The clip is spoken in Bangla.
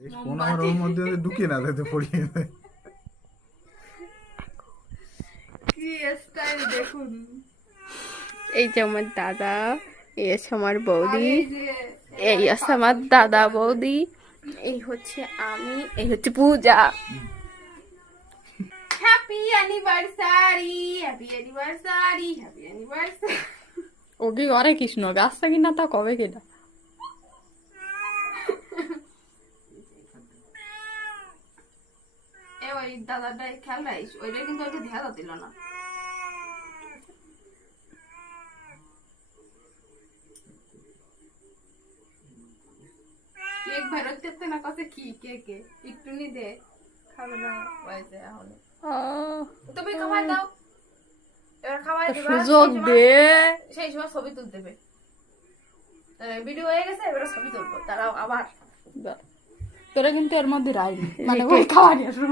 কোন আমার ওর মধ্যে ঢুকিয়ে না যাতে পড়িয়ে দেয়। কি স্টাইল দেখুন। এই যে আমার দাদা, এই আছে আমার বৌদি, আর এই যে এই আছে আমার দাদা বৌদি, এই হচ্ছে আমি, এই হচ্ছে Puja. Happy anniversary, happy anniversary, happy anniversary. ও কি করে কৃষ্ণ গাছটা কিনা তা কবে কিনা। এ ওই দাদাটাই খেয়াল রাখিস, ওইটা কিন্তু ওকে ধ্যান দিল না। কেক বেরোতে করতে না কত কি কেকে একটু নি দে খাবে না হয়েছে এখন। তুমি খাওয়াই দাও, এবার খাওয়াই দিবা, সুযোগ দে। সেই সময় ছবি তুলতে দেবে। ভিডিও হয়ে গেছে, এবার ছবি তুলবো, তারাও আবার তোরা কিন্তু এর মধ্যে রাখবি, মানে ওই খাওয়ানোর সময়